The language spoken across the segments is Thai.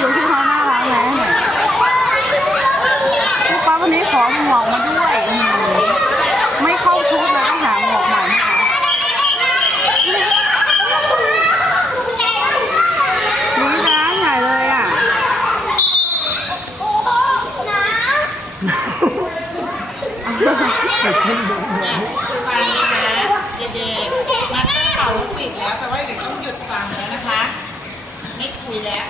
จิ๋วที่เขาน่ารักนะลูกป้าวันนี้ขอหมวกมาด้วย ไม่เข้าทุกเลยต้องหาหมวกใหม่นะคะนี่ร้านใหญ่เลยอะ ฟังนะเด็กมาเป่าลูกอีกแล้วแปลว่าเด็กต้องหยุดฟังแล้วนะคะ ไม่คุยแล้ว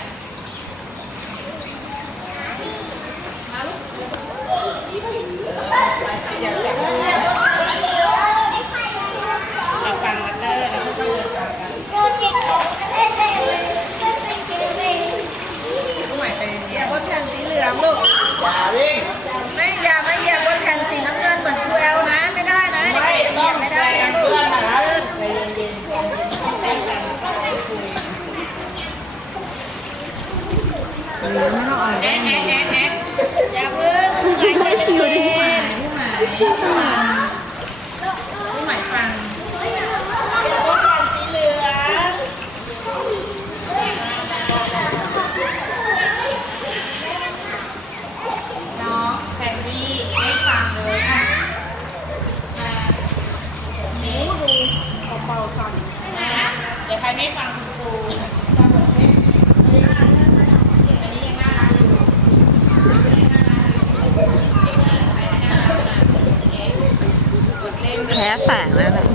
เหลือมัเอาออด้ไอย่าพิ่งผู้ใหม่ใจย็นผู้ใหม่ผู้ม่ฟังต้องการสีเหลือน้องแซนดี้ไม่ฟังเลยค่ะมาเน้ดูเบาๆฟังนะเดี๋ยวใครไม่ฟังครู 反了。呢